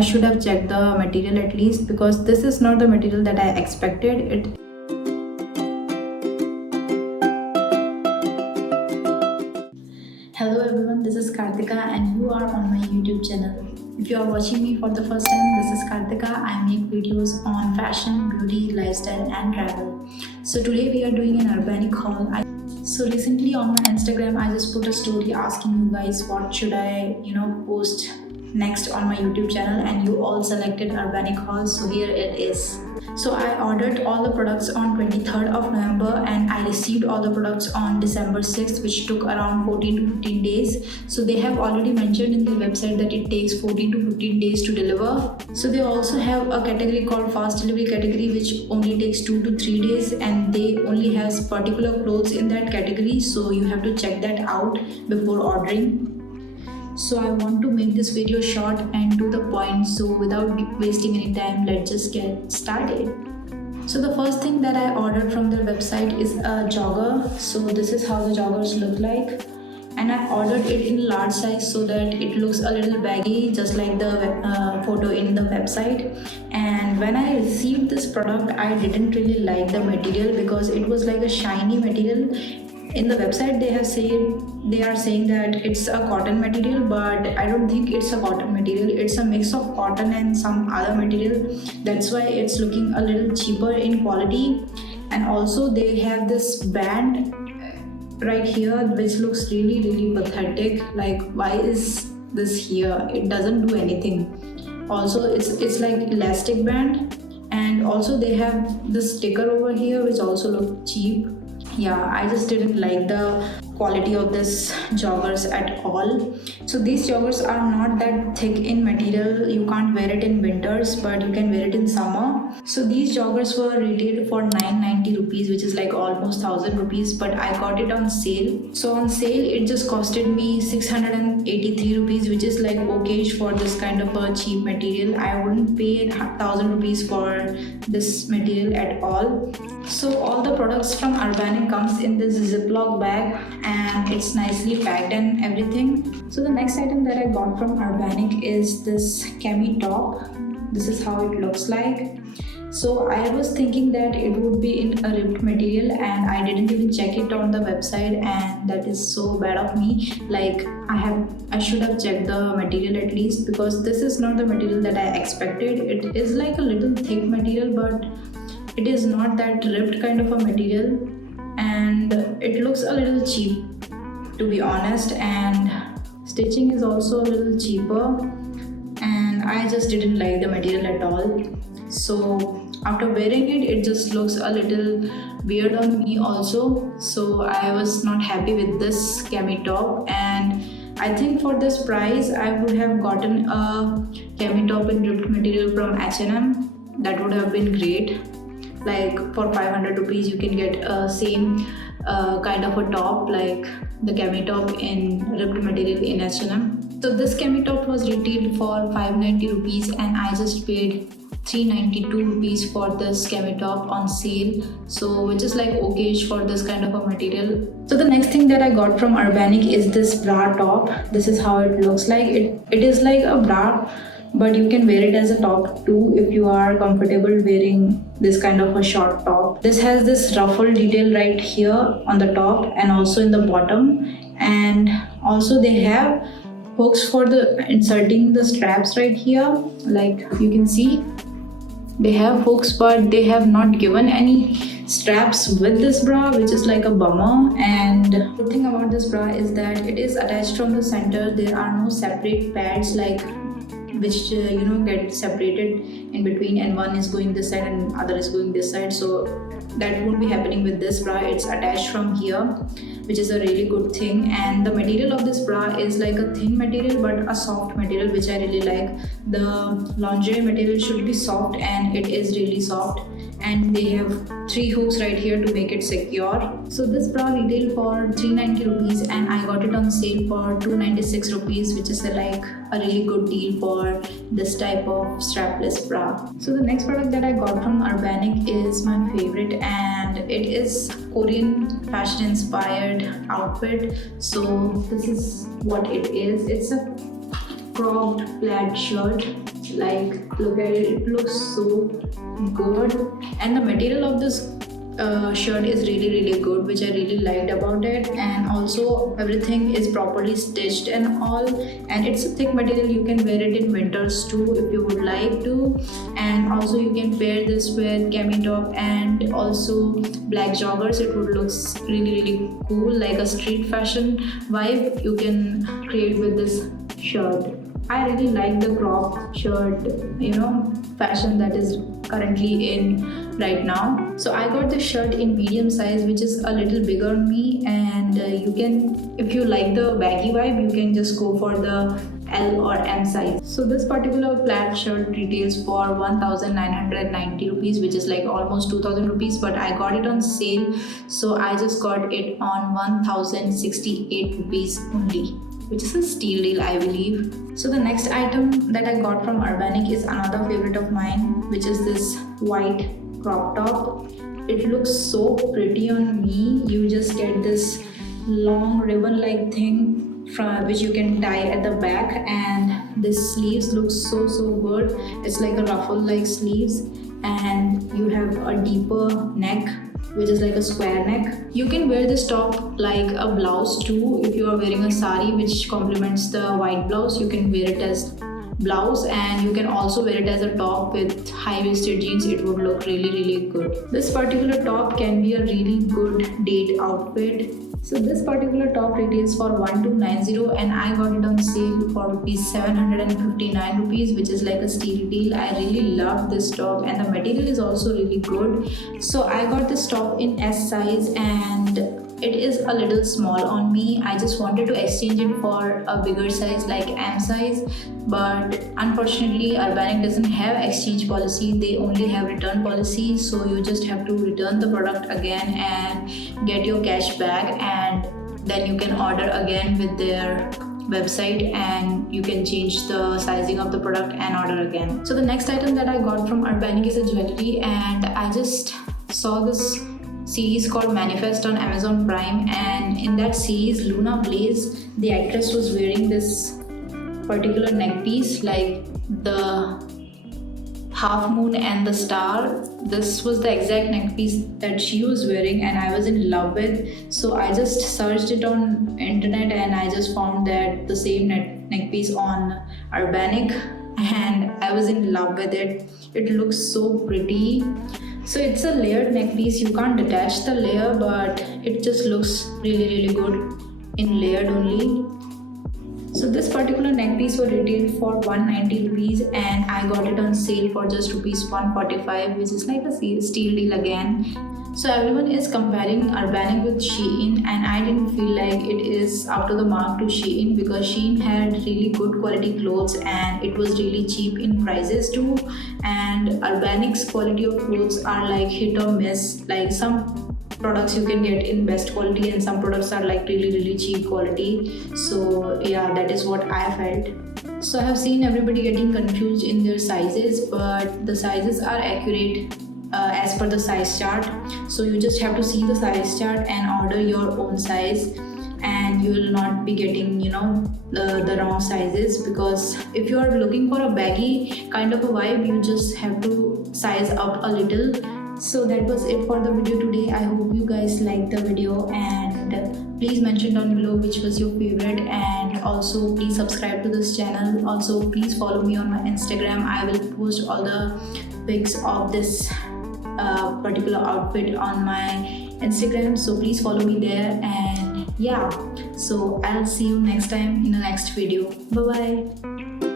I should have checked the material at least, because this is not the material that I expected. Hello everyone, this is Kartika and you are on my YouTube channel. If you are watching me for the first time, this is Kartika. I make videos on fashion, beauty, lifestyle and travel. So today we are doing an Urbanic haul. So recently on my Instagram, I just put a story asking you guys what should I post next on my YouTube channel, and you all selected Urbanic haul, so here it is. So I ordered all the products on 23rd of November and I received all the products on December 6th, which took around 14 to 15 days. So they have already mentioned in the website that it takes 14 to 15 days to deliver. So they also have a category called fast delivery category, which only takes 2 to 3 days, and they only has particular clothes in that category, so you have to check that out before ordering. So I want to make this video short and to the point, so without wasting any time, let's just get started. So the first thing that I ordered from their website is a jogger. So this is how the joggers look like, and I ordered it in large size so that it looks a little baggy, just like the photo in the website. And when I received this product, I didn't really like the material because it was like a shiny material. In the website they are saying that it's a cotton material, but I don't think it's a cotton material. It's a mix of cotton and some other material. That's why it's looking a little cheaper in quality. And also they have this band right here which looks really pathetic. Like, why is this here? It doesn't do anything. Also it's like elastic band, and also they have this sticker over here which also look cheap. Yeah, I just didn't like the quality of this joggers at all. So these joggers are not that thick in material. You can't wear it in winters, but you can wear it in summer. So these joggers were retailed for 990 rupees, which is like almost 1000 rupees, but I got it on sale. So on sale it just costed me 683 rupees, which is like okay for this kind of a cheap material. I wouldn't pay 1000 rupees for this material at all. So all the products from Urbanic comes in this Ziploc bag, and it's nicely packed and everything. So the next item that I got from Urbanic is this cami top. This is how it looks like. So I was thinking that it would be in a ripped material, and I didn't even check it on the website, and that is so bad of me. Like, I should have checked the material at least, because this is not the material that I expected. It is like a little thick material, but it is not that ripped kind of a material, and it looks a little cheap, to be honest, and stitching is also a little cheaper, and I just didn't like the material at all. So after wearing it, it just looks a little weird on me also. So I was not happy with this cami top, and I think for this price I would have gotten a cami top in ripped material from H&M. That would have been great. Like, for 500 rupees you can get a same kind of a top like the cami top in ripped material in H&M. So this cami top was retailed for 590 rupees, and I just paid 392 rupees for this cami top on sale, so which is like okay for this kind of a material. So the next thing that I got from Urbanic is this bra top. This is how it looks like. It is like a bra, but you can wear it as a top too if you are comfortable wearing this kind of a short top. This has this ruffle detail right here on the top and also in the bottom, and also they have hooks for the inserting the straps right here. Like you can see, they have hooks, but they have not given any straps with this bra, which is like a bummer. And the good thing about this bra is that it is attached from the center. There are no separate pads like which get separated in between, and one is going this side and other is going this side. So that won't be happening with this bra. It's attached from here, which is a really good thing. And the material of this bra is like a thin material but a soft material, which I really like. The lingerie material should be soft, and it is really soft. And they have 3 hooks right here to make it secure. So this bra retailed for 390 rupees, and I got it on sale for 296 rupees, which is like a really good deal for this type of strapless bra. So the next product that I got from Urbanic is my favorite, and it is Korean fashion inspired outfit. So this is what it is. It's a cropped plaid shirt, Like, look at it, it looks so good, and the material of this shirt is really good, which I really liked about it. And also everything is properly stitched and all, and it's a thick material. You can wear it in winters too if you would like to. And also you can pair this with cami top and also black joggers. It would look really cool, like a street fashion vibe you can create with this shirt. I really like the crop shirt, fashion that is currently in right now. So I got this shirt in medium size, which is a little bigger on me. And you can, if you like the baggy vibe, you can just go for the L or M size. So this particular plaid shirt retails for 1990 rupees, which is like almost 2000 rupees, but I got it on sale, so I just got it on 1068 rupees only, which is a steal deal, I believe. So the next item that I got from Urbanic is another favorite of mine, which is this white crop top. It looks so pretty on me. You just get this long ribbon like thing from which you can tie at the back, and this sleeves looks so good. It's like a ruffle like sleeves, and you have a deeper neck, which is like a square neck. You can wear this top like a blouse too. If you are wearing a sari which complements the white blouse, you can wear it as blouse, and you can also wear it as a top with high-waisted jeans. It would look really good. This particular top can be a really good date outfit. So this particular top retails for 1290, and I got it on sale for rupees 759 rupees, which is like a steal deal. I really love this top, and the material is also really good. So I got this top in S size, and it is a little small on me. I just wanted to exchange it for a bigger size like M size, but unfortunately Urbanic doesn't have exchange policy. They only have return policy, so you just have to return the product again and get your cash back, and then you can order again with their website, and you can change the sizing of the product and order again. So the next item that I got from Urbanic is a jewelry, and I just saw this series called Manifest on Amazon Prime, and in that series Luna Blaze, the actress, was wearing this particular neck piece, like the half moon and the star. This was the exact neck piece that she was wearing, and I was in love with. So I just searched it on internet, and I just found that the same neck piece on Urbanic, and I was in love with it. It looks so pretty. So it's a layered neck piece. You can't detach the layer, but it just looks really good in layered only. So this particular neck piece was retailed for 190 rupees, and I got it on sale for just rupees 145, which is like a steal deal again. So everyone is comparing Urbanic with Shein, and I didn't feel like it is out of the mark to Shein, because Shein had really good quality clothes and it was really cheap in prices too. And Urbanic's quality of clothes are like hit or miss. Like some products you can get in best quality, and some products are like really cheap quality. So yeah, that is what I felt. So I have seen everybody getting confused in their sizes, but the sizes are accurate as per the size chart. So you just have to see the size chart and order your own size, and you will not be getting the wrong sizes, because if you are looking for a baggy kind of a vibe, you just have to size up a little. So that was it for the video today. I hope you guys liked the video, and please mention down below which was your favorite, and also please subscribe to this channel. Also please follow me on my Instagram. I will post all the pics of this particular outfit on my Instagram, so please follow me there. And yeah, so I'll see you next time in the next video. Bye bye.